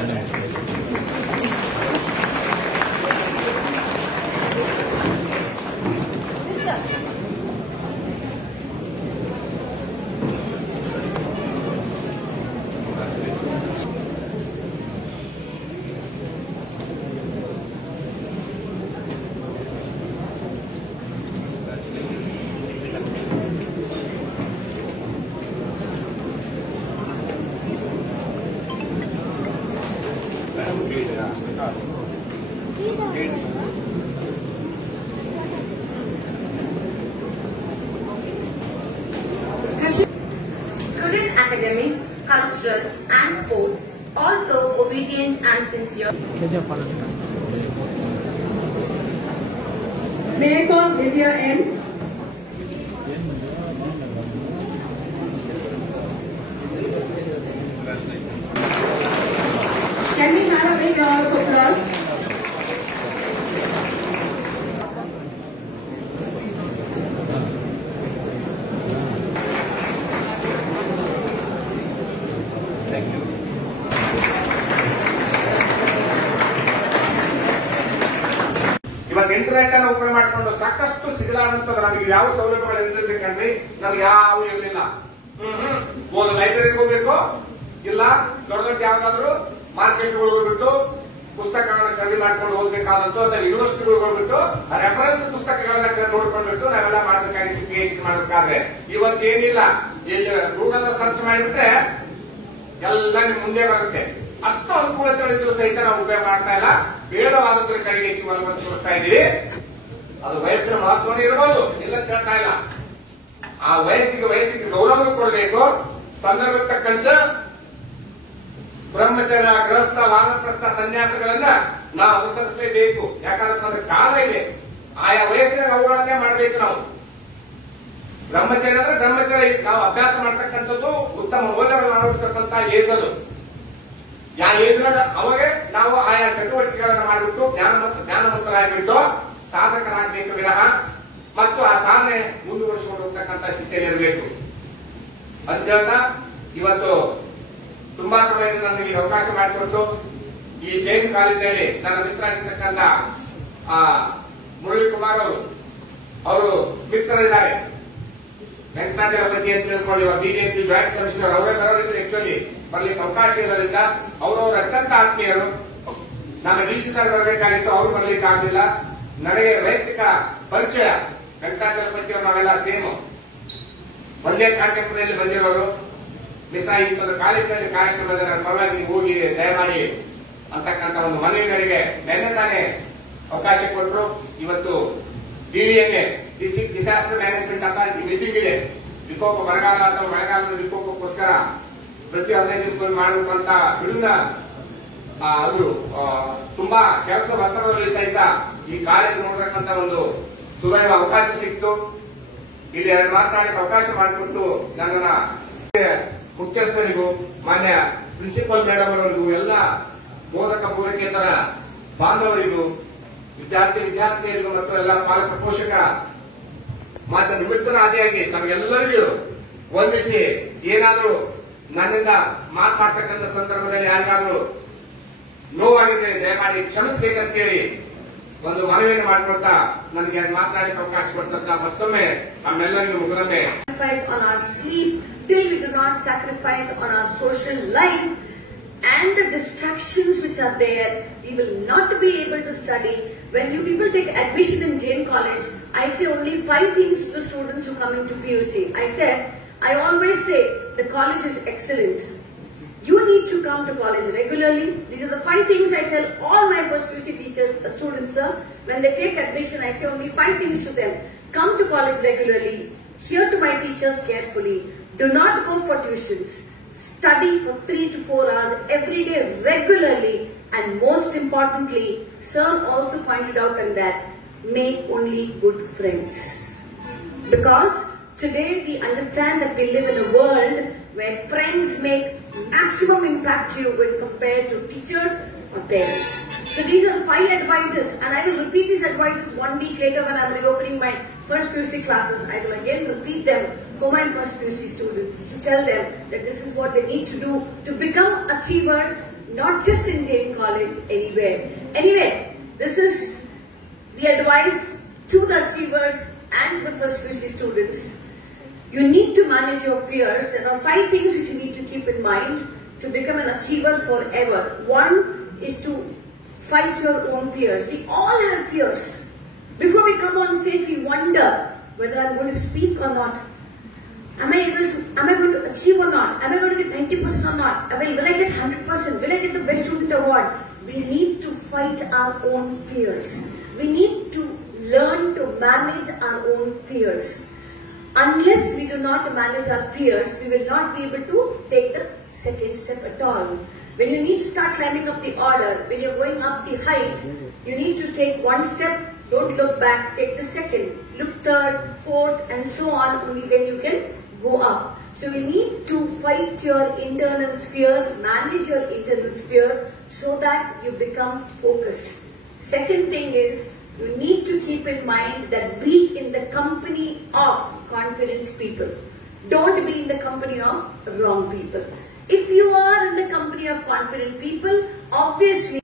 Good in academics, culturals and sports, also obedient and sincere. May I call Divya M? Can we have a big round of applause? ಇವಾಗ ಇಂಟರ್ನೆಟ್ ಅನ್ನು ಉಪಯೋಗ ಮಾಡಿಕೊಂಡು ಸಾಕಷ್ಟು ಸಿಗಲಾರಂತದ್ದು ನಮಗೆ ಯಾವ ಸೌಲಭ್ಯಗಳು ಇರ್ತಿರ್ಬೇಕಂದ್ರೆ ನಮ್ಗೆ ಯಾವ ಇರಲಿಲ್ಲ. ಒಂದು ಲೈಬ್ರರಿಗೆ ಹೋಗ್ಬೇಕು, ಇಲ್ಲ ದೊಡ್ಡ ದೊಡ್ಡ ಯಾವ್ದಾದ್ರು ಮಾರ್ಕೆಟ್ಗಳು ಹೋಗ್ಬಿಟ್ಟು ಪುಸ್ತಕಗಳನ್ನ ಖರೀದಿ ಮಾಡ್ಕೊಂಡು ಹೋಗ್ಬೇಕಾದಂತೂ ಅಥವಾ ಯೂನಿವರ್ಸಿಟಿಗಳು ಹೋಗ್ಬಿಟ್ಟು ರೆಫರೆನ್ಸ್ ಪುಸ್ತಕಗಳನ್ನ ನೋಡ್ಕೊಂಡ್ಬಿಟ್ಟು ನಾವೆಲ್ಲ ಮಾಡ್ಬೇಕಾಗಿತ್ತು PhD ಮಾಡ್ಬೇಕಾದ್ರೆ. ಇವತ್ತೇನಿಲ್ಲ, ಇಲ್ಲಿ ಗೂಗಲ್ ಸರ್ಚ್ ಮಾಡಿಬಿಟ್ರೆ ಎಲ್ಲ ನಿಮ್ ಮುಂದೆ ಬರುತ್ತೆ. ಅಷ್ಟು ಅನುಕೂಲತೆಗಳಿದ್ರು ಸಹಿತ ನಾವು ಉಪಯೋಗ ಮಾಡ್ತಾ ಇಲ್ಲ. ಬೇಡವಾದದ್ರ ಕಡೆಗೆ ಹೆಚ್ಚು ಒಲವನ್ನು ತೋರಿಸ್ತಾ ಇದೀವಿ. ಅದು ವಯಸ್ಸಿನ ಮಹತ್ವನೇ ಇರಬಹುದು, ಇಲ್ಲ ಕೇಳ್ತಾ ಇಲ್ಲ. ಆ ವಯಸ್ಸಿಗೆ ಗೌರವ ಕೊಡಬೇಕು. ಸಂದರ್ಭಕ್ಕೆ ತಕ್ಕಂತ ಬ್ರಹ್ಮಚರ್ಯ, ಗೃಹಸ್ಥ, ವಾನಪ್ರಸ್ಥ ಸನ್ಯಾಸಗಳನ್ನ ನಾವು ಅನುಸರಿಸಲೇಬೇಕು. ಯಾಕಂದ್ರೆ ನಮಗೆ ಕಾಲ ಇದೆ, ಆಯಾ ವಯಸ್ಸಿನ ಅವುಗಳನ್ನೇ ಮಾಡಬೇಕು. ನಾವು ಬ್ರಹ್ಮಚರ್ಯ ಅಂದ್ರೆ ಬ್ರಹ್ಮಚರ್ಯ ನಾವು ಅಭ್ಯಾಸ ಮಾಡ್ತಕ್ಕಂಥದ್ದು ಉತ್ತಮ ಮೌಲ್ಯಗಳನ್ನು ಅಳವಡಿಸ್ತಕ್ಕಂಥ ಏಜ್ ಅದು. ಯಾವ ಏಜ್ನಾಗ ಅವಾಗ ನಾವು ಆಯಾ ಚಟುವಟಿಕೆಗಳನ್ನ ಮಾಡಿಬಿಟ್ಟು ಜ್ಞಾನವಂತರಾಗಿಬಿಟ್ಟು ಸಾಧಕರಾಗಬೇಕು ವಿನಃ ಮತ್ತು ಆ ಸಾಧನೆ ಮುಂದುವರಿಸಿಕೊಂಡು ಹೋಗ್ತಕ್ಕಂಥ ಸ್ಥಿತಿಯಲ್ಲಿ ಇರಬೇಕು ಅಂತ ಹೇಳ್ತಾ, ಇವತ್ತು ತುಂಬಾ ಸಮಯದಿಂದ ನನಗೆ ಅವಕಾಶ ಮಾಡಿಕೊಟ್ಟು ಈ ಜೈನ್ ಕಾಲೇಜಿನಲ್ಲಿ ನನ್ನ ಮಿತ್ರ ಆಗಿರ್ತಕ್ಕಂಥ ಮುರಳಿ ಕುಮಾರ್ ಅವರು ಮಿತ್ರರಿದ್ದಾರೆ. ವೆಂಕಟಾಚಲಪತಿ ಅಂತ ತಿಳ್ಕೊಂಡು ಇವಾಗ ಬಿಜೆಪಿ ಜಾಯಿಂಟ್ ಕಮಿಷನರ್ ಅವರೇ ಬರೋದಿದ್ರು. ಆಕ್ಚುಲಿ ಬರ್ಲಿಕ್ಕೆ ಅವಕಾಶ ಇರೋದ್ರಿಂದ ಅವರವರ ಅತ್ಯಂತ ಆತ್ಮೀಯರು. ನಾನು DC ಸರ್ ಬರಬೇಕಾಗಿತ್ತು, ಅವ್ರು ಬರ್ಲಿಕ್ಕೆ ಆಗಲಿಲ್ಲ. ನನಗೆ ವೈಯಕ್ತಿಕ ಪರಿಚಯ ವೆಂಕಟಾಚಲಪತಿ ಅವರು, ನಾವೆಲ್ಲ ಸೇಮ್ ಒಂದೇ ಕಾಂಟೆಂಪರಿಯಲ್ಲಿ ಬಂದಿರೋರು ಮಿತ್ರ. ಇಂಥದ್ದು ಕಾಲೇಜಿನಲ್ಲಿ ಕಾರ್ಯಕ್ರಮದ ಪರವಾಗಿ ಹೋಗಿ ದಯಮಾಡಿ ಅಂತಕ್ಕಂಥ ಒಂದು ಮನವಿ ನನಗೆ ನಿನ್ನೆ ತಾನೇ ಅವಕಾಶ ಕೊಟ್ಟರು. ಇವತ್ತು DDMA disaster management authority meeting ಇದೆ. ವಿಕೋಪ, ಬರಗಾಲ ಅಥವಾ ಮಳೆಗಾಲದ ವಿಕೋಪಕ್ಕೋಸ್ಕರ ಪ್ರತಿ 15 ದಿನಗಳು ಮಾಡಬೇಕಂತ ವಿಭಿನ್ನ ಅದು ತುಂಬಾ ಕೆಲಸ ಒತ್ತಡದಲ್ಲಿ ಸಹಿತ ಈ ಕಾಲೇಜ್ ನೋಡತಕ್ಕಂತ ಒಂದು ಸುದೈವ ಅವಕಾಶ ಸಿಕ್ತು. ಇಲ್ಲಿ ಮಾತನಾಡಲಿಕ್ಕೆ ಅವಕಾಶ ಮಾಡಿಕೊಟ್ಟು ನನ್ನ ಮುಖ್ಯಸ್ಥರಿಗೂ ಮಾನ್ಯ ಪ್ರಿನ್ಸಿಪಲ್ ಮೇಡಮ್ ಅವರಿಗೂ ಎಲ್ಲ ಬೋಧಕೇತರ ಬಾಂಧವರಿಗೂ ವಿದ್ಯಾರ್ಥಿನಿಯರಿಗೂ ಮತ್ತು ಎಲ್ಲ ಪಾಲಕ ಪೋಷಕ ಮಾತ್ರ ನಿಮಿತ್ತನ ಆದಿಯಾಗಿ ತಮಗೆಲ್ಲರಿಗೂ ವಂದಿಸಿ, ಏನಾದರೂ ನನ್ನಿಂದ ಮಾತನಾಡ್ತಕ್ಕಂಥ ಸಂದರ್ಭದಲ್ಲಿ ಯಾರಿಗಾದ್ರೂ ನೋವಾಗಿದ್ರೆ ದಯಮಾಡಿ ಕ್ಷಮಿಸಬೇಕಂತೇಳಿ ಒಂದು ಮನವಿಯನ್ನು ಮಾಡಿಕೊಳ್ತಾ ನನಗೆ ಮಾತನಾಡಲಿಕ್ಕೆ ಅವಕಾಶ ಕೊಟ್ಟಂತ ಮತ್ತೊಮ್ಮೆ ನಮ್ಮೆಲ್ಲರಿಗೂ ಮುಗಿದೊಮ್ಮೆ on our sleep till we do not sacrifice on our social life and the distractions which are there, we will not be able to study. When you people take admission in Jain College, I say only 5 things to the students who come into PUC. I always say the college is excellent. You need to come to college regularly. These are the 5 things I tell all my first PUC teachers, students, sir. When they take admission, I say only 5 things to them. Come to college regularly. Hear to my teachers carefully. Do not go for tuitions. Study for 3 to 4 hours every day regularly. And most importantly, sir also pointed out on that, make only good friends. Because today we understand that we live in a world where friends make maximum impact to you when compared to teachers or parents. So these are the 5 advices, and I will repeat these advices 1 week later when I am reopening my first PUC classes, I will again repeat them for my first PUC students to tell them that this is what they need to do to become achievers, not just in Jain College, anywhere. Anyway, this is the advice to the achievers and the first PUC students. You need to manage your fears. There are 5 things which you need to keep in mind to become an achiever forever. One is to fight your own fears. We all have fears. Before we come on stage, we wonder whether I'm going to speak or not. Am I going to achieve or not? Am I going to get 90% or not? Will I get 100%? Will I get the best student award? We need to fight our own fears. We need to learn to manage our own fears. Unless we do not manage our fears, we will not be able to take the second step at all. When you need to start climbing up the order, when you're going up the height, you need to take one step, don't look back, take the second, look third, fourth, and so on, only then you can go up. So you need to fight your internal fear, manage your internal fears so that you become focused. Second thing is, you need to keep in mind that be in the company of confident people. Don't be in the company of wrong people. If you are in the company of confident people, obviously